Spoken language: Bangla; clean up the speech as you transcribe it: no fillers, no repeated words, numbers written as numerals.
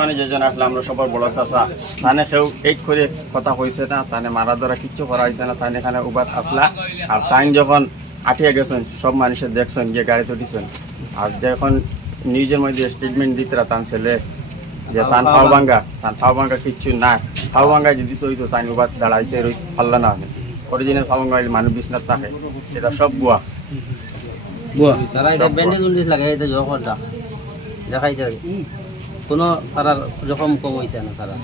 মানে যেজন আসলে আমরা সবার বড় চাষা তানে সেও এইট করে কথা হয়েছে না, তানে মারা ধরা কিচ্ছু করা হয়েছে না, তানে এখানে উবাদ আসলা। আর তাই যখন আঠিয়া গেছেন সব মানুষের দেখছেন যে গাড়িতে উঠিছেন, আর যখন নিউজের মধ্যে স্টেটমেন্ট দিতে তান ছেলে যে তান ফাও ভাঙ্গা কিচ্ছু না, ফাও ভাঙ্গা যদি চইতো তাই উবাদ দাঁড়াইতে পারল না। অরিজিনাল ফাও ভাঙ্গা মানুষ বিছনাথ থাকে, এটা সব বুয়া বুয়া তারা এটা ব্যান্ডেজ উন্ডিস লাগে, এটা জখমটা দেখাইছে কোনো তারা জখম কম হয়েছে না তারা